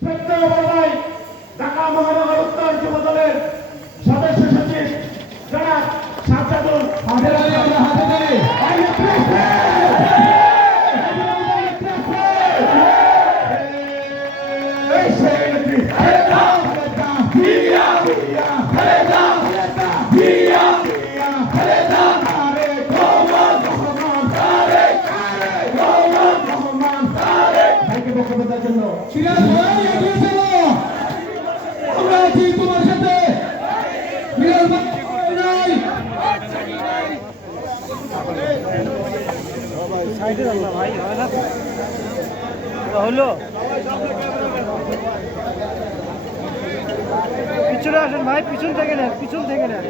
শ্রদ্ধেয় বড় ভাই ঢাকা মহানগর উত্তর যুবদলের সদস্য সচিব জনাব সাজ্জাদুল হাতে তালি, আমরা হাতে তালি। সিরাজ ভাই এগিয়ে চলো, আমরা আছি তোমার সাথে। সিরাজ ভাই নাই। হলো পিছনে আসেন ভাই, পিছন থেকে নেন, পিছন থেকে নেন।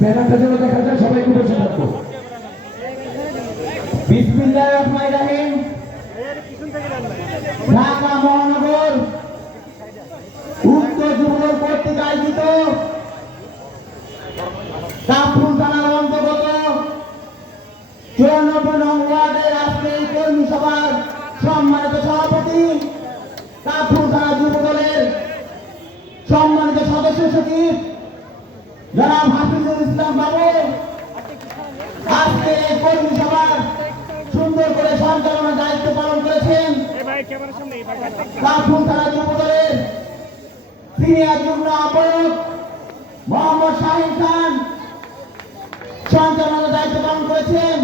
ব্যানারটা যেন দেখা যায়, সবাই একটু বসে থাকবো। বিসমিল্লাহির রহমানির রহিম। ঢাকা মহানগর উত্তর যুবদল কর্তৃক আয়োজিত কাফরুল থানার অন্তর্গত 94 নং ওয়ার্ডের আজকের কর্মী সভার সম্মানিত সভাপতি, কাফরুল থানা যুবদলের সম্মানিত সদস্য সচিব জনাব হাফিজুল ইসলাম বাবু আজকে এই কর্মী সভার সুন্দর করে সঞ্চালনার দায়িত্ব পালন করেছেন। কাফরুল থানা যুবদলের সিনিয়র যুগ্ম আহ্বায়ক মোহাম্মদ শাহিন খান সঞ্চালনার দায়িত্ব পালন করেছেন।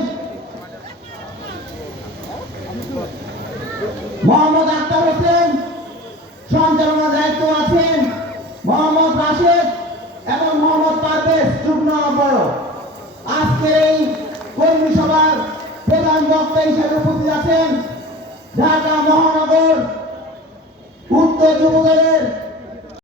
মোহাম্মদ আক্তার হোসেন সঞ্চালনার দায়িত্ব আছেন। মোহাম্মদ রাশেদ এবং মোহাম্মদ পারভেজ যুগ্ম আহ্বায়ক। আজকের এই কর্মী সভার প্রধান বক্তা হিসেবে উপস্থিত আছেন ঢাকা মহানগর উত্তর যুবদলের